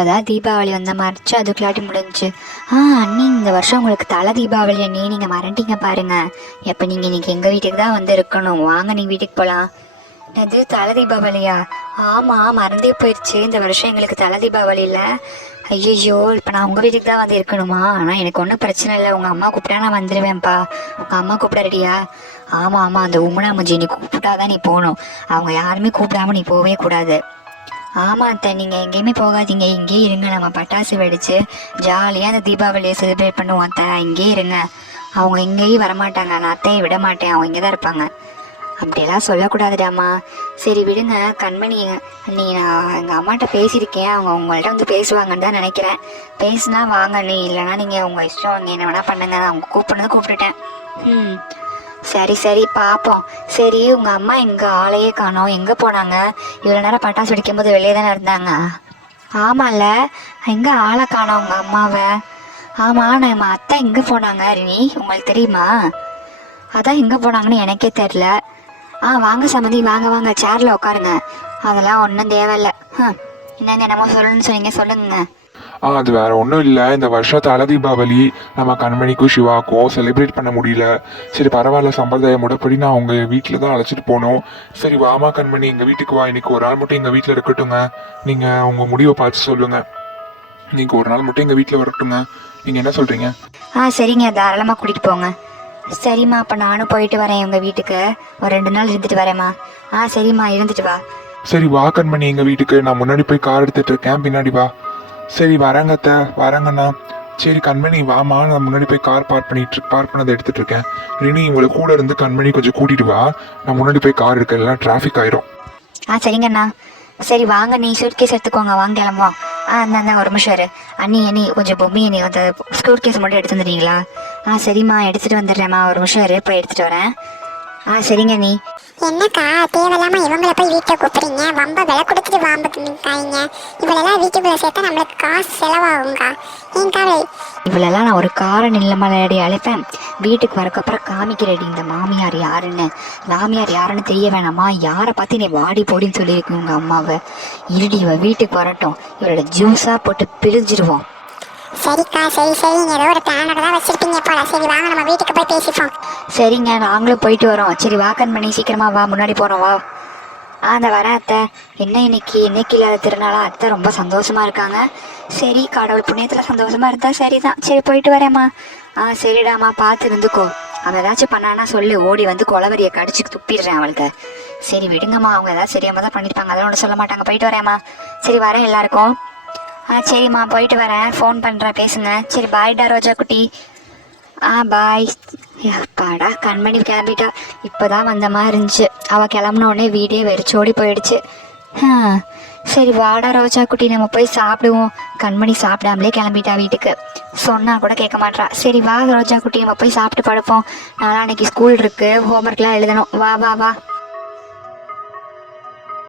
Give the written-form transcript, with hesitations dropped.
இப்போதான் தீபாவளி வந்த மறைச்சு அதுக்குள்ளாட்டி முடிஞ்சுச்சு. அண்ணி இந்த வருஷம் உங்களுக்கு தலை தீபாவளி அண்ணி, நீங்கள் மறந்துட்டீங்க பாருங்க. எப்போ நீங்கள் இன்னைக்கு எங்கள் வீட்டுக்கு தான் வந்து இருக்கணும், வாங்க நீ வீட்டுக்கு போகலாம். அது தலை தீபாவளியா? ஆமாம், மறந்தே போயிடுச்சு. இந்த வருஷம் எங்களுக்கு தலை தீபாவளி இல்லை. ஐயோ, இப்போ நான் உங்கள் வீட்டுக்கு தான் வந்து இருக்கணுமா? ஆனால் எனக்கு ஒன்றும் பிரச்சனை இல்லை, உங்கள் அம்மா கூப்பிட்டா நான் வந்துடுவேன்ப்பா. உங்கள் அம்மா கூப்பிட ரெடியா? ஆமாம் ஆமாம், அந்த உமனா மஞ்சி நீ கூப்பிட்டாதான் நீ போகணும், அவங்க யாருமே கூப்பிடாம நீ போகவே கூடாது. ஆமாம் அத்தை, நீங்கள் எங்கேயுமே போகாதீங்க, இங்கேயே இருங்க. நம்ம பட்டாசு வெடித்து ஜாலியாக அந்த தீபாவளியை செலிப்ரேட் பண்ணுவோம் அத்தை, இங்கேயே இருங்க. அவங்க எங்கேயும் வரமாட்டாங்க, நான் அத்தையை விட மாட்டேன், அவங்க இங்கே தான் இருப்பாங்க. அப்படியெல்லாம் சொல்லக்கூடாதுடாமா. சரி விடுங்க கண்மணி நீ, நான் எங்கள் அம்மாட்ட பேசியிருக்கேன், அவங்க உங்கள்கிட்ட வந்து பேசுவாங்கன்னு தான் நினைக்கிறேன். பேசுனா வாங்க நீ, இல்லைனா நீங்கள் உங்கள் இஷ்டம், நீங்கள் என்ன வேணால் பண்ணுங்க. நான் அவங்க கூப்பிட்டுட்டேன். சரி சரி பார்ப்போம். சரி உங்கள் அம்மா எங்கள் ஆளையே காணோம், எங்கே போனாங்க? இவ்வளோ நேரம் பட்டாசு வெடிக்கும் போது வெளியே தானே இருந்தாங்க. ஆமாம்ல, எங்கே ஆளை காணோம் உங்கள் அம்மாவை? ஆமாம், நம்ம அத்தை எங்கே போனாங்க ரினி, உங்களுக்கு தெரியுமா? அதான் எங்கே போனாங்கன்னு எனக்கே தெரில. வாங்க சம்மந்தி, வாங்க வாங்க, சேரில் உட்காருங்க. அதெல்லாம் ஒன்றும் தேவையில்லை. என்னங்க என்னமோ சொல்லணும்னு சொன்னீங்க, சொல்லுங்க. அது வேற ஒன்றும் இல்லை, இந்த வருஷம் தலை தீபாவளி நம்ம கண்மணிக்கும் சிவாக்கும் செலிப்ரேட் பண்ண முடியல. சரி பரவாயில்ல, சம்பிரதாயம் முறைப்படி நான் உங்கள் வீட்டில் தான் அழைச்சிட்டு போனோம். சரி வாமா கண்மணி, எங்கள் வீட்டுக்கு வா. இன்னைக்கு ஒரு நாள் மட்டும் எங்கள் வீட்டில் இருக்கட்டுங்க. நீங்கள் உங்கள் முடிவை பார்த்து சொல்லுங்கள். இன்னைக்கு ஒரு நாள் மட்டும் எங்கள் வீட்டில் வரட்டுங்க, நீங்கள் என்ன சொல்கிறீங்க? சரிங்க, தாராளமாக கூட்டிகிட்டு போங்க. சரிம்மா, அப்போ நானும் போயிட்டு வரேன் உங்கள் வீட்டுக்கு, ஒரு 2 நாள் இருந்துட்டு வரேம்மா. சரிம்மா, இருந்துட்டு வா. சரி வா கண்மணி, எங்கள் வீட்டுக்கு நான் முன்னாடி போய் கார் எடுத்துகிட்டு இருக்கேன், பின்னாடி வா. சரி வரேங்க அத்தை, வரேங்கண்ணா. சரி கண்மணி வாமா, நான் முன்னாடி போய் கார் பார்க் பண்ணதை எடுத்துகிட்டு இருக்கேன். ரினி உங்களை கூட இருந்து கண்மணி கொஞ்சம் கூட்டிகிட்டு வா, நான் முன்னாடி போய் கார் எடுக்க, எல்லாம் டிராஃபிக் ஆயிரும். சரிங்கண்ணா. சரி வாங்க, நீ சூட்கேஸ் எடுத்துக்கோங்க, வாங்க கிளம்புவோம். அந்த ஒரு நிமிஷம் இரு. அண்ணி கொஞ்சம் பொம்மி அண்ணி அந்த சூட்கேஸ் மட்டும் எடுத்து வந்துடுறீங்களா? சரிம்மா, எடுத்துகிட்டு வந்துடுறேம்மா, ஒரு நிமிஷம் இரு, போய் எடுத்துகிட்டு வரேன். சரிங்க நீ. என்னக்கா தேவையில்லாம இவங்களை போய் வீட்டை கூப்பிடுறீங்க, வம்ப விலை கொடுத்துட்டு வாம்புக்காய்ங்க. இவளெல்லாம் வீட்டுக்குள்ள சேர்த்தா நம்மளுக்கு காசு செலவாகுங்கக்கா. ஏன்க்கா இவளெல்லாம் நான் ஒரு காரணம் இல்லாமடி அழைப்பேன். வீட்டுக்கு வரக்கப்புறம் காமிக்கிறடி இந்த மாமியார் யாருன்னு. மாமியார் யாருன்னு தெரிய வேணாமா? யாரை பார்த்து நீ வாடி போடின்னு சொல்லியிருக்கணும் உங்கள் அம்மாவை. இருடி, இவ வீட்டுக்கு வரட்டும், இவளோட ஜூஸாக போட்டு பிரிஞ்சிருவோம். சரிக்கா, சரி நீங்க ஏதோ ஒரு பிளானோட தான் வச்சிருப்பீங்க போல. சரி வாங்க நம்ம வீட்டுக்கு போய் பேசிப்போம். சரிங்க, நாங்களும் போயிட்டு வரோம். சரி வாக்கன் பண்ணி சீக்கிரமா வா, முன்னாடி போகிறோம் வா. அந்த வரேன் அத்தை. என்ன இன்னைக்கு இல்லாத திருநாளா? அத்தை ரொம்ப சந்தோஷமா இருக்காங்க. சரி, கடவுள் புண்ணியத்தில் சந்தோஷமா இருந்தா சரிதான். சரி போயிட்டு வரேம்மா. சரிடாம்மா, பார்த்து இருந்துக்கோ. அவன் ஏதாச்சும் பண்ணானா சொல்லு, ஓடி வந்து கொலவரியை கடிச்சு துப்பிடுறேன் அவளுக்கு. சரி விடுங்கம்மா, அவங்க ஏதாவது சரியாம தான் பண்ணியிருப்பாங்க, அதெல்லாம் ஒன்றும் சொல்ல மாட்டாங்க. போயிட்டு வரேம்மா. சரி வரேன் எல்லாருக்கும். சரிம்மா, போயிட்டு வரேன், ஃபோன் பண்ணுறேன், பேசுங்க. சரி பாய்டா ரோஜா குட்டி. பாய். பாடா, கண்மணி கிளம்பிட்டா. இப்போ தான் வந்த மாதிரி இருந்துச்சு. அவள் கிளம்புனோடனே வீடே வெறிச்சோடி போயிடுச்சு. சரி வாடா ரோஜா குட்டி, நம்ம போய் சாப்பிடுவோம். கண்மணி சாப்பிடாமலே கிளம்பிட்டா வீட்டுக்கு, சொன்னால் கூட கேட்க மாட்டா. சரி வா ரோஜா குட்டி, நம்ம போய் சாப்பிட்டு படுப்போம். நாளான்னைக்கு ஸ்கூல் இருக்குது, ஹோம்ஒர்க்லாம் எழுதணும். வா வா வா.